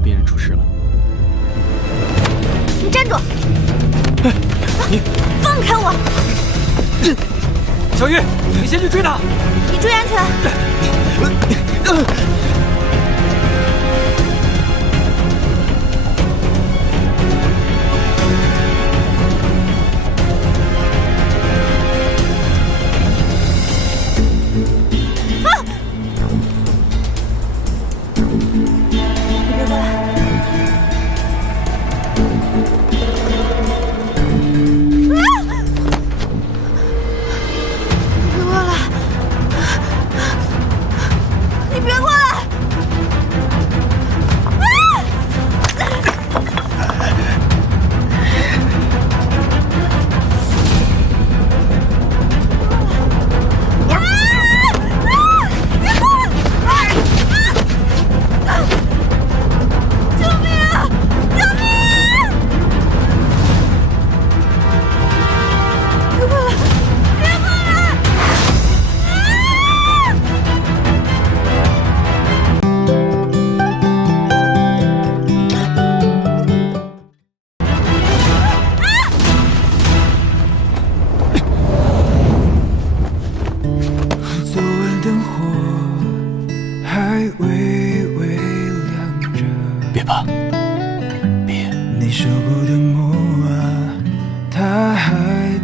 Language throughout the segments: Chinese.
个病人出事了。你站住！你放开我！小玉，你先去追他。你注意安全。别怕，别。你受过的磨啊，它还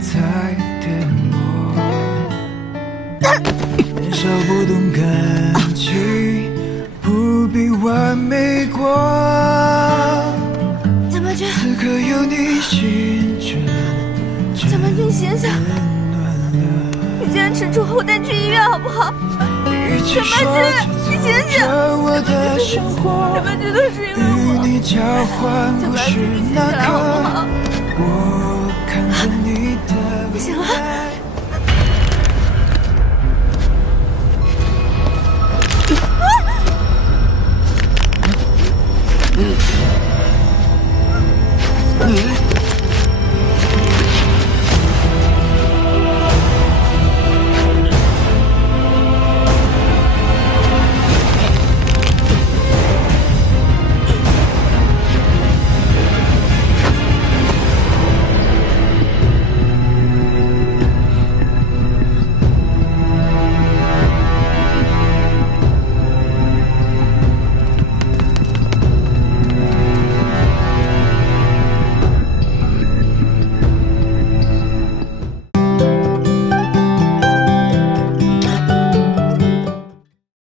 在颠簸。年少不懂感情，不必完美过。蒋白君，此刻有你心着，蒋白君，你醒醒！你坚持住，我带你去医院好不好？蒋白君，你醒醒！蒋白君，都是因为我。与你交换故事那刻，我看着你的你醒了。